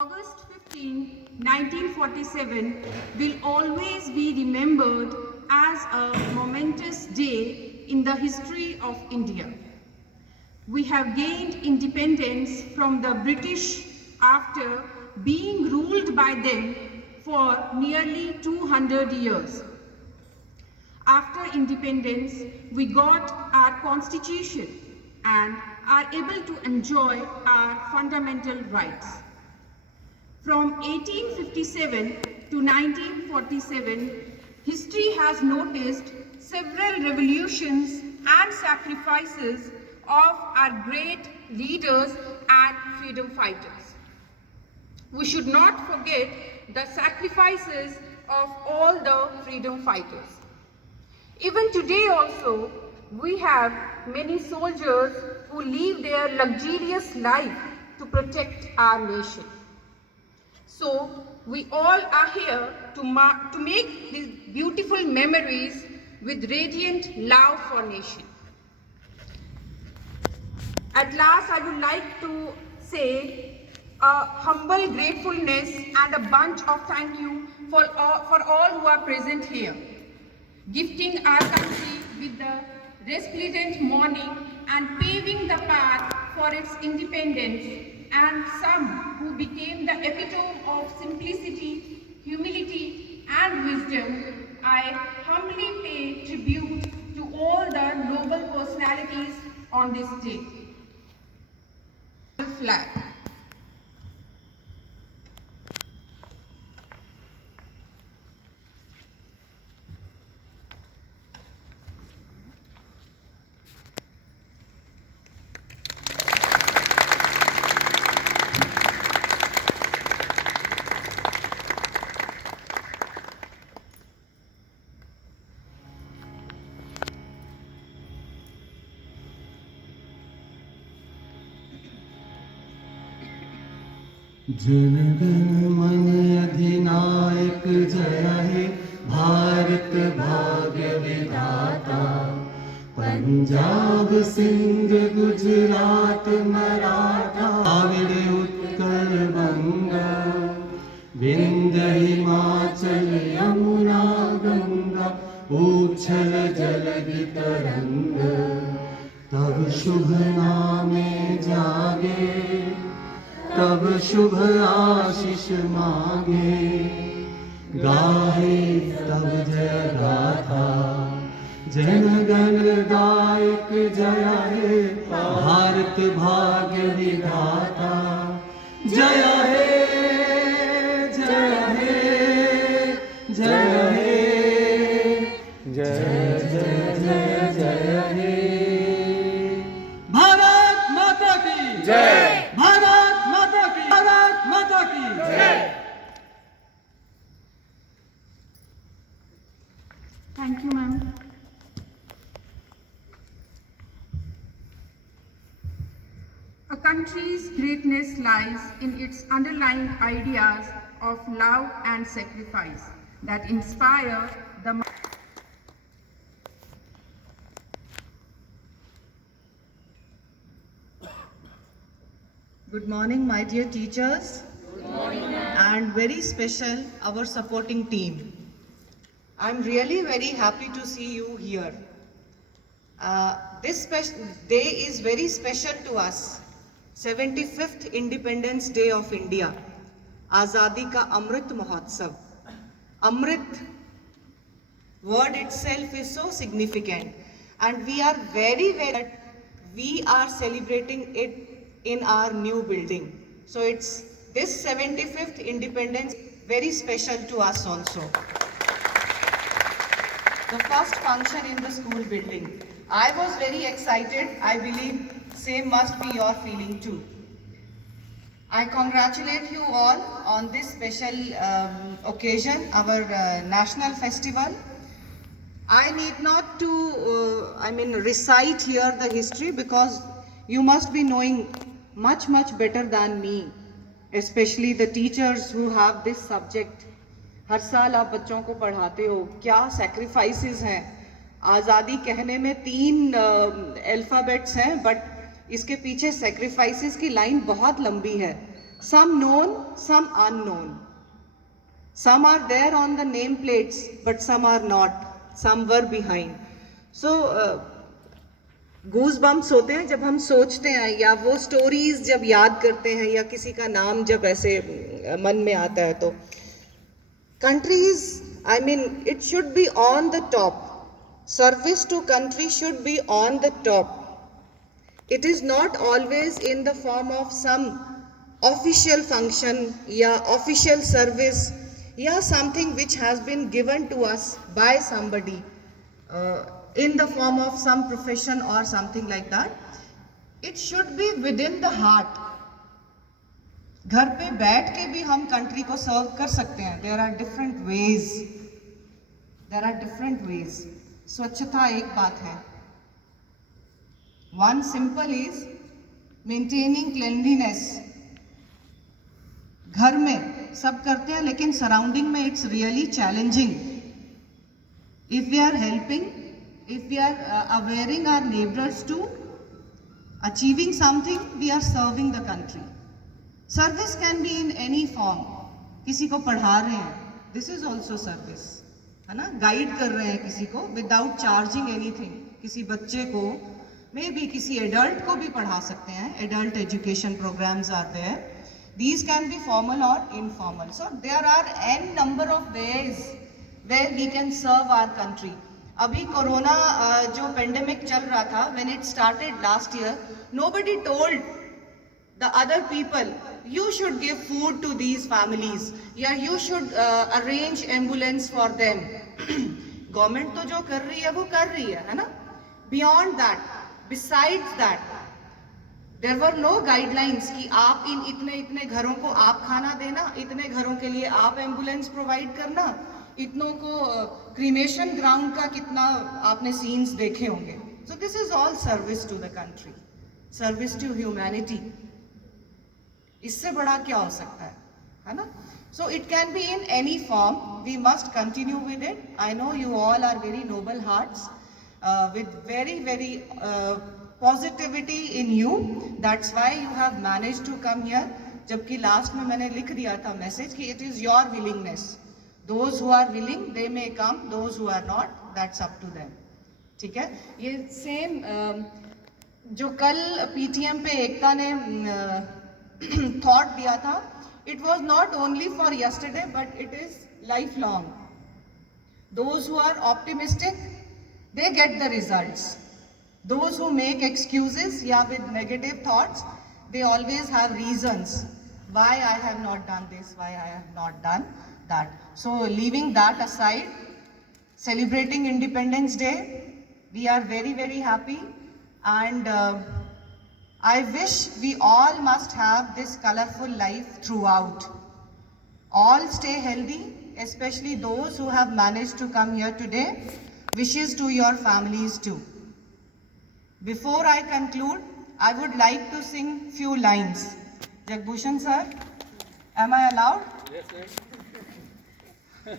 August 15, 1947 will always be remembered as a momentous day in the history of India. We have gained independence from the British after being ruled by them for nearly 200 years. After independence, we got our constitution and are able to enjoy our fundamental rights. From 1857 to 1947, history has noticed several revolutions and sacrifices of our great leaders and freedom fighters. We should not forget the sacrifices of all the freedom fighters. Even today also, we have many soldiers who live their luxurious life to protect our nation. So, we all are here to make these beautiful memories with radiant love for nation. At last, I would like to say a humble gratefulness and a bunch of thank you for all who are present here, gifting our country with the resplendent morning and paving the path for its independence, and some who became the epitome of simplicity, humility, and wisdom. I humbly pay tribute to all the noble personalities on this day. Flag. Jana Gana मन अधिनायक जय हे भारत भाग्य विधाता। पंजाब सिंध गुजरात मराठा द्राविड़ उत्कल बंगा, विंध्य हिमाचल यमुना गंगा, उच्छल जलधि तरंग। तब शुभ नामे जागे, तब शुभ आशीष मांगे, गाहे तब जय गाथा। जन गण गायक जय हे भारत भाग्य विधाता। जय हे जय हे जय हे जय जय जय जय हे। भारत माता की जय। Thank you, ma'am. A country's greatness lies in its underlying ideas of love and sacrifice that inspire the. Good morning, my dear teachers. Good morning, and very special, our supporting team. I'm really very happy to see you here. This day is very special to us. 75th Independence Day of India. Azadi ka Amrit Mahotsav. Amrit word itself is so significant, and we are very we are celebrating it in our new building. So it's this 75th Independence very special to us also. The first function in the school building. I was very excited. I believe same must be your feeling too. I congratulate you all on this special occasion, our national festival. I need not to, recite here the history, because you must be knowing much better than me, especially the teachers who have this subject. हर साल आप बच्चों को पढ़ाते हो, क्या sacrifices हैं। आज़ादी कहने में 3 अल्फ़ाबेट्स हैं, बट इसके पीछे सैक्रिफाइसेस की लाइन बहुत लंबी है। Some known, some unknown. Some are there on the nameplates, but some are not. Some were behind. So, goose bumps होते हैं जब हम सोचते हैं या वो स्टोरीज जब याद करते हैं या किसी का नाम जब ऐसे मन में आता है तो countries, I mean, it should be on the top. Service to country should be on the top. It is not always in the form of some official function या official service या something which has been given to us by somebody in the form of some profession or something like that. It should be within the heart. घर पे बैठ के भी हम country को सर्व कर सकते हैं. There are different ways. There are different ways. स्वच्छता एक बात है. One simple is maintaining cleanliness. घर में सब करते हैं लेकिन सराउंडिंग में it's really challenging. If we are helping, if we are awareing our neighbors to achieving something, we are serving the country. Service can be in any form. किसी को पढ़ा रहे हैं, this is also service, है ना? Guide कर रहे हैं किसी को without charging anything. किसी बच्चे को, maybe किसी adult को भी पढ़ा सकते हैं. Adult education programs are there. These can be formal or informal. So there are n number of ways where we can serve our country. अभी कोरोना जो पेंडेमिक चल रहा था, when it started last year, nobody told the other people, you should give food to these families, या you should arrange ambulance for them. Government तो जो कर रही है वो कर रही है ना? Beyond that, besides that, there were no guidelines कि आप इन इतने घरों को आप खाना देना, इतने घरों के लिए आप एम्बुलेंस प्रोवाइड करना, इतनों को क्रीमेशन ग्राउंड का कितना आपने सीन्स देखे होंगे. So this is all service to the country, service to humanity. इससे बड़ा क्या हो सकता है ना? So it can be in any form. We must continue with it. I know you all are very noble hearts with very positivity in you. That's why you have managed to come here. जबकि last में मैंने लिख दिया था message कि it is your willingness. Those who are willing, they may come. Those who are not, that's up to them. ठीक है? ये सेम जो कल PTM पे एकता ने thought दिया था, it was not only for yesterday, but it is lifelong. Those who are optimistic, they get the results. Those who make excuses, yeah, with negative thoughts, they always have reasons why I have not done this, why I have not done that. So leaving that aside, celebrating Independence Day, we are very happy, and I wish we all must have this colorful life throughout. All stay healthy, especially those who have managed to come here today. Wishes to your families too. Before I conclude, I would like to sing few lines. Jagbhushan sir, am I allowed? Yes, sir.